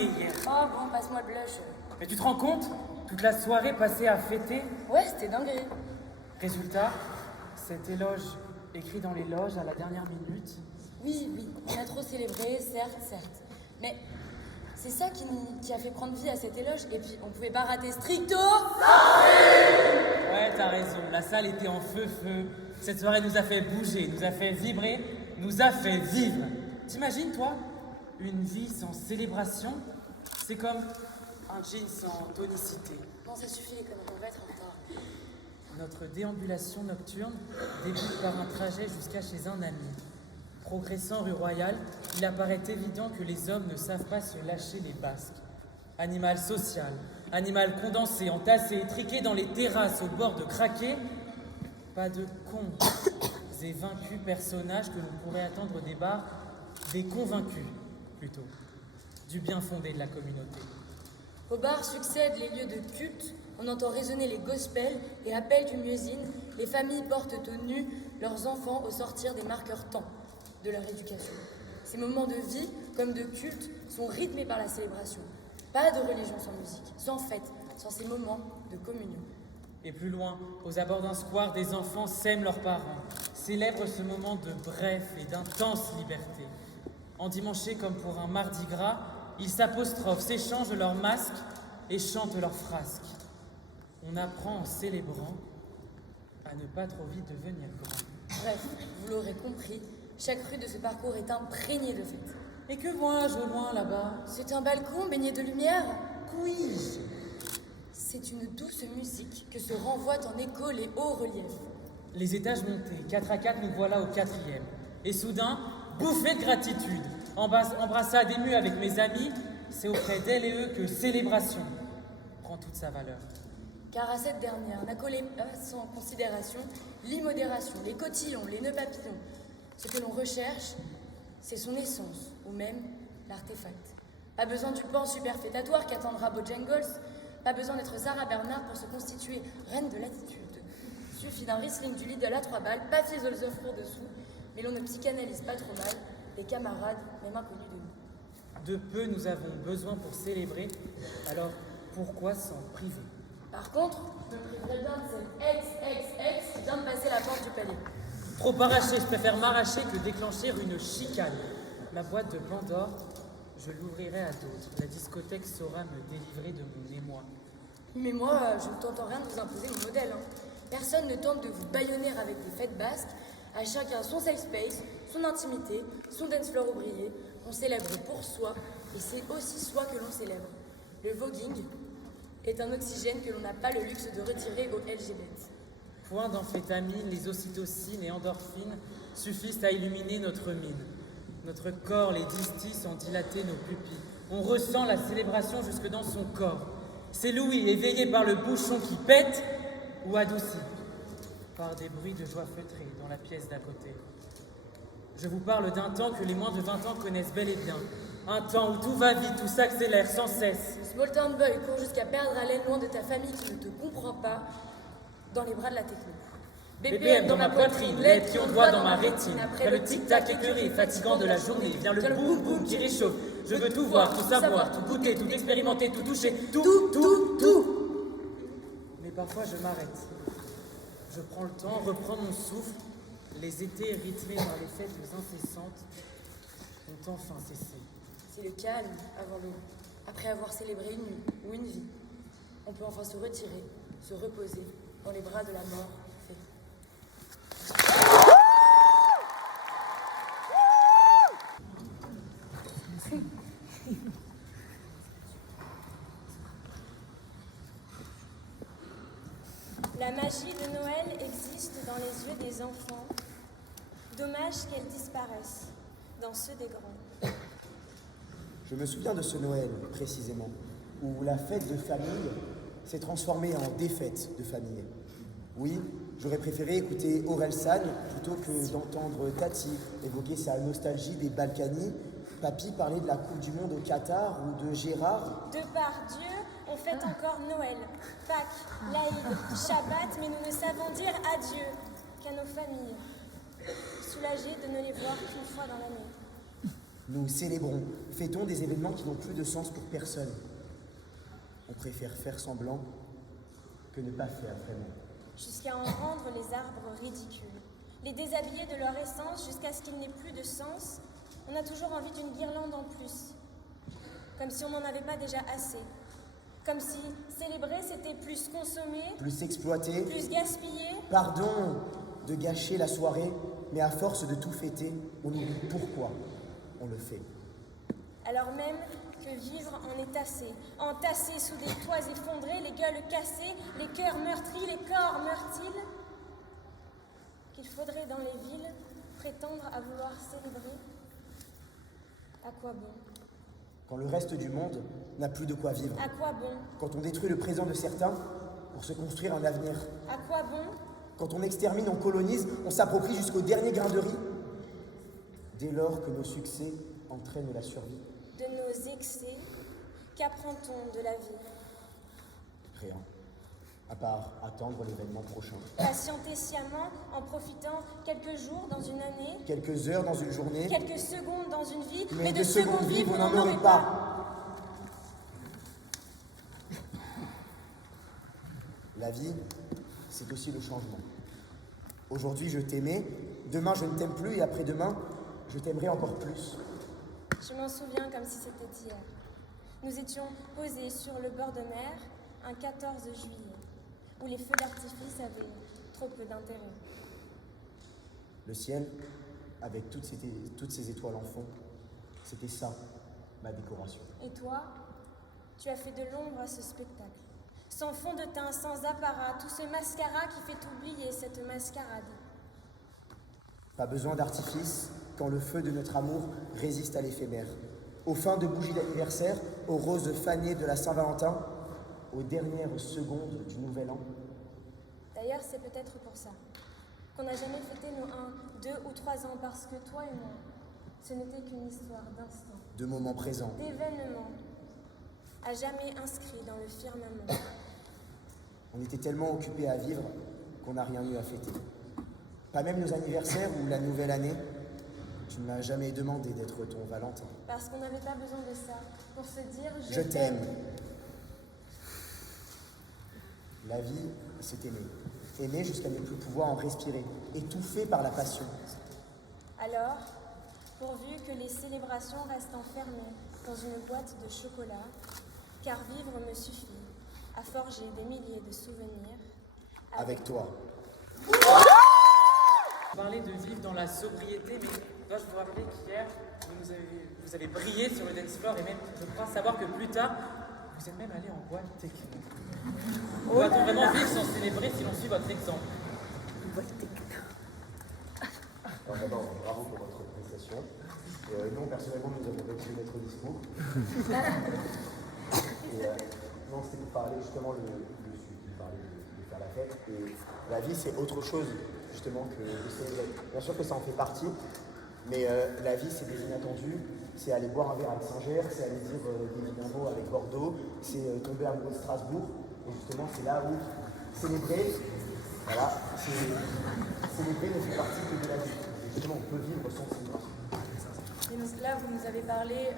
dîner hier. Oh bon, passe-moi le blush. Mais tu te rends compte? Toute la soirée passée à fêter. Ouais, c'était dingue. Résultat, cet éloge écrit dans les loges à la dernière minute. Oui, on a trop célébré, certes. Mais c'est ça qui a fait prendre vie à cet éloge. Et puis, on pouvait pas rater stricto. Ouais, t'as raison, la salle était en feu. Cette soirée nous a fait bouger, nous a fait vibrer, nous a fait vivre. T'imagines, toi, une vie sans célébration? C'est comme un jean sans tonicité. Non, ça suffit les conneries, on va être en retard. Notre déambulation nocturne débute par un trajet jusqu'à chez un ami. Progressant rue Royale, il apparaît évident que les hommes ne savent pas se lâcher les basques. Animal social, animal condensé, entassé, étriqué dans les terrasses au bord de craquer. Pas de cons et vaincus personnages que l'on pourrait attendre des bars, des convaincus plutôt, du bien fondé de la communauté. Aux bars succèdent les lieux de culte, on entend résonner les gospels et appels du muezzin, les familles portent aux nus leurs enfants au sortir des marqueurs temps de leur éducation. Ces moments de vie, comme de culte, sont rythmés par la célébration. Pas de religion sans musique, sans fête, sans ces moments de communion. Et plus loin, aux abords d'un square, des enfants sèment leurs parents, célèbrent ce moment de bref et d'intense liberté. Endimanchés comme pour un mardi gras, ils s'apostrophent, s'échangent leurs masques et chantent leurs frasques. On apprend en célébrant à ne pas trop vite devenir grand. Bref, vous l'aurez compris, chaque rue de ce parcours est imprégnée de fêtes. Et que vois-je au loin là-bas? C'est un balcon baigné de lumière. Qu'ouis-je? C'est une douce musique que se renvoient en écho les hauts reliefs. Les étages montés, 4 à 4, nous voilà au 4e. Et soudain, bouffée de gratitude, embrassade émue avec mes amis, c'est auprès d'elles et eux que célébration prend toute sa valeur. Car à cette dernière n'accolez pas sans considération l'immodération, les cotillons, les nœuds papillons. Ce que l'on recherche, c'est son essence, ou même l'artefact. Pas besoin du pan superfétatoire qu'attendra Bojangles, pas besoin d'être Sarah Bernard pour se constituer reine de l'attitude. Suffit d'un Riesling du Lidl à 3 balles, pas philosophe dessous, mais l'on ne psychanalyse pas trop mal, des camarades, même inconnus de nous. De peu nous avons besoin pour célébrer, alors pourquoi s'en priver? Par contre, je me priverais bien de cette ex qui vient de passer la porte du palais. Trop arraché, je préfère m'arracher que déclencher une chicane. La boîte de Pandore, je l'ouvrirai à d'autres. La discothèque saura me délivrer de mon émoi. Mais moi, je ne tente en rien de vous imposer mon modèle. Personne ne tente de vous bâillonner avec des fêtes basques. À chacun son safe space, son intimité, son dance floor oublié. On célèbre pour soi, et c'est aussi soi que l'on célèbre. Le voguing est un oxygène que l'on n'a pas le luxe de retirer aux LGBT. Point d'amphétamine, les ocytocines et endorphines suffisent à illuminer notre mine. Notre corps, les distis ont dilaté nos pupilles. On ressent la célébration jusque dans son corps. C'est Louis, éveillé par le bouchon qui pète ou adouci par des bruits de joie feutrés dans la pièce d'à côté. Je vous parle d'un temps que les moins de 20 ans connaissent bel et bien. Un temps où tout va vite, tout s'accélère sans cesse. Small Town Boy court jusqu'à perdre haleine loin de ta famille qui ne te comprend pas dans les bras de la techno. BPM dans ma poitrine, les pions doigts dans ma rétine. Après le tic-tac écœuré, fatigant de la journée, vient le boum-boum qui réchauffe. Je veux tout voir, tout savoir, tout goûter, tout expérimenter, tout toucher, tout. Mais parfois je m'arrête. Je prends le temps, reprends mon souffle. Les étés rythmés par les fêtes incessantes ont enfin cessé. C'est le calme avant l'eau. Après avoir célébré une nuit ou une vie, on peut enfin se retirer, se reposer dans les bras de la mort. La magie de Noël existe dans les yeux des enfants. Dommage qu'elle disparaisse dans ceux des grands. Je me souviens de ce Noël, précisément, où la fête de famille s'est transformée en défaite de famille. Oui, j'aurais préféré écouter Orelsan plutôt que d'entendre Tati évoquer sa nostalgie des Balkany, Papy parler de la Coupe du Monde au Qatar ou de Gérard. De par Dieu, on fête encore Noël, Pâques, l'Aïd, Shabbat, mais nous ne savons dire adieu qu'à nos familles, soulagés de ne les voir qu'une fois dans l'année. Nous célébrons, fêtons des événements qui n'ont plus de sens pour personne. On préfère faire semblant que ne pas faire vraiment. Jusqu'à en rendre les arbres ridicules, les déshabiller de leur essence jusqu'à ce qu'il n'ait plus de sens. On a toujours envie d'une guirlande en plus, comme si on n'en avait pas déjà assez. Comme si célébrer, c'était plus consommer, Plus exploiter, plus gaspiller. pardon de gâcher la soirée, mais à force de tout fêter, on oublie pourquoi on le fait. Alors même que vivre en est assez, entassé sous des toits effondrés, les gueules cassées, les cœurs meurtris, les corps meurtiles, qu'il faudrait dans les villes prétendre à vouloir célébrer. À quoi bon? Quand le reste du monde n'a plus de quoi vivre. À quoi bon? Quand on détruit le présent de certains pour se construire un avenir. À quoi bon? Quand on extermine, on colonise, on s'approprie jusqu'au dernier grain de riz. Dès lors que nos succès entraînent la survie. De nos excès, qu'apprend-on de la vie? Rien. À part attendre l'événement prochain. Patienter sciemment en profitant quelques jours dans une année, Quelques heures dans une journée, quelques secondes dans une vie, mais de secondes vives, on n'en aurait pas. La vie, c'est aussi le changement. Aujourd'hui, je t'aimais, demain, je ne t'aime plus, et après-demain, je t'aimerai encore plus. Je m'en souviens comme si c'était hier. Nous étions posés sur le bord de mer un 14 juillet, où les feux d'artifice avaient trop peu d'intérêt. Le ciel, avec toutes ces étoiles en fond, c'était ça, ma décoration. Et toi, tu as fait de l'ombre à ce spectacle. Sans fond de teint, sans apparat, tout ce mascara qui fait oublier cette mascarade. Pas besoin d'artifice quand le feu de notre amour résiste à l'éphémère. Aux fins de bougies d'anniversaire, aux roses fanées de la Saint-Valentin, aux dernières secondes du Nouvel An. D'ailleurs, c'est peut-être pour ça qu'on n'a jamais fêté nos 1, 2 ou 3 ans, parce que toi et moi, ce n'était qu'une histoire d'instants, De moments présents. d'événements, à jamais inscrits dans le firmament. On était tellement occupés à vivre qu'on n'a rien eu à fêter. Pas même nos anniversaires ou la nouvelle année. Tu ne m'as jamais demandé d'être ton Valentin. Parce qu'on n'avait pas besoin de ça pour se dire Je t'aime. La vie, c'est aimer. Aimer jusqu'à ne plus pouvoir en respirer, étouffé par la passion. Alors, pourvu que les célébrations restent enfermées dans une boîte de chocolat, car vivre me suffit à forger des milliers de souvenirs Avec toi. Vous parlez de vivre dans la sobriété, mais dois-je vous rappeler qu'hier, vous avez brillé sur le dance floor et même, je crois savoir que plus tard, vous êtes même allé en boîte techno. Doit-on vraiment vivre sans célébrer si l'on suit votre exemple? Alors d'abord, bravo pour votre prestation. Nous, personnellement, nous avons réussi notre discours. Non, c'était pour parler justement de faire la fête. Et la vie, c'est autre chose, justement, que de célébrer. Bien sûr que ça en fait partie, mais la vie, c'est des inattendus. C'est aller boire un verre avec Saint-Ger, c'est aller dire des vilains mots avec Bordeaux, c'est tomber amoureux de Strasbourg. Et justement, c'est là où célébrer, voilà, célébrer ne fait partie que de la vie. Et justement, on peut vivre sans célébration. Et donc là, vous nous avez parlé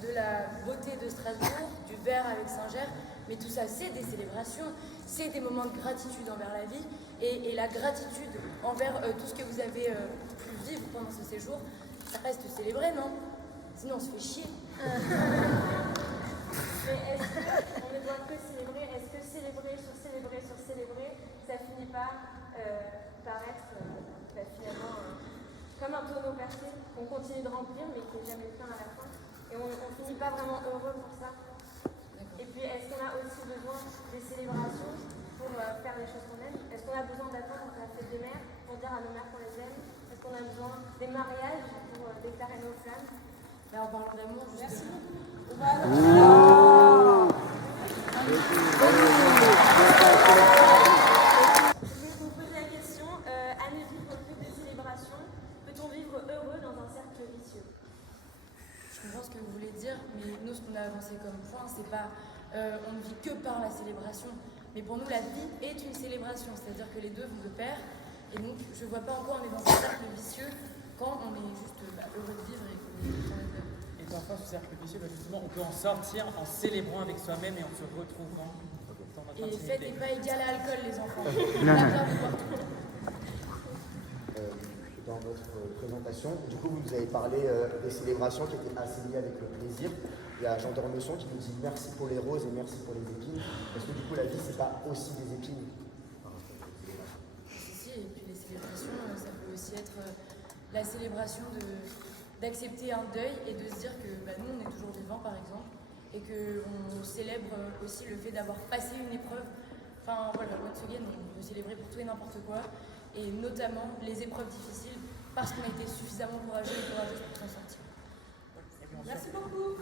de la beauté de Strasbourg, du verre avec Saint-Ger, mais tout ça, c'est des célébrations, c'est des moments de gratitude envers la vie, et la gratitude envers tout ce que vous avez pu vivre pendant ce séjour, ça reste célébré, non? Sinon, on se fait chier. Mais est-ce qu'on ne doit que célébrer? Est-ce que célébrer sur célébrer sur célébrer, ça finit pas par être finalement comme un tonneau percé qu'on continue de remplir mais qui n'est jamais plein à la fin? Et on finit pas vraiment heureux pour ça. Et puis est-ce qu'on a aussi besoin des célébrations pour faire les choses qu'on aime? Est-ce qu'on a besoin d'attendre la fête des mères pour dire à nos mères qu'on les aime? Est-ce qu'on a besoin des mariages pour déclarer nos flammes? Là, en parlant d'amour, merci beaucoup. Je vais vous poser la question, à ne vivre que des célébrations, peut-on vivre heureux dans un cercle vicieux? Je comprends ce que vous voulez dire, mais nous, ce qu'on a avancé comme point, c'est pas on ne vit que par la célébration. Mais pour nous, la vie est une célébration, c'est-à-dire que les deux vont de pair. Et donc, je vois pas encore on est dans un cercle vicieux quand on est juste heureux de vivre et que Et parfois, ce cercle vicieux, justement, on peut en sortir en célébrant avec soi-même et en se retrouvant dans notre Et intimité. fête n'est pas égale à alcool, les enfants. Non, non. Là, vous boire tout le temps. Dans votre présentation, du coup, vous nous avez parlé des célébrations qui étaient assez liées avec le plaisir. Il y a Jean d'Ormesson qui nous dit merci pour les roses et merci pour les épines. Est-ce que du coup, la vie, c'est pas aussi des épines? Si, et puis les célébrations, ça peut aussi être la célébration d'accepter un deuil et de se dire que nous, on est toujours vivants, par exemple, et qu'on célèbre aussi le fait d'avoir passé une épreuve. Enfin, voilà, once again, on peut célébrer pour tout et n'importe quoi, et notamment les épreuves difficiles, parce qu'on a été suffisamment courageux et courageuse pour s'en sortir. Et bien, Merci beaucoup.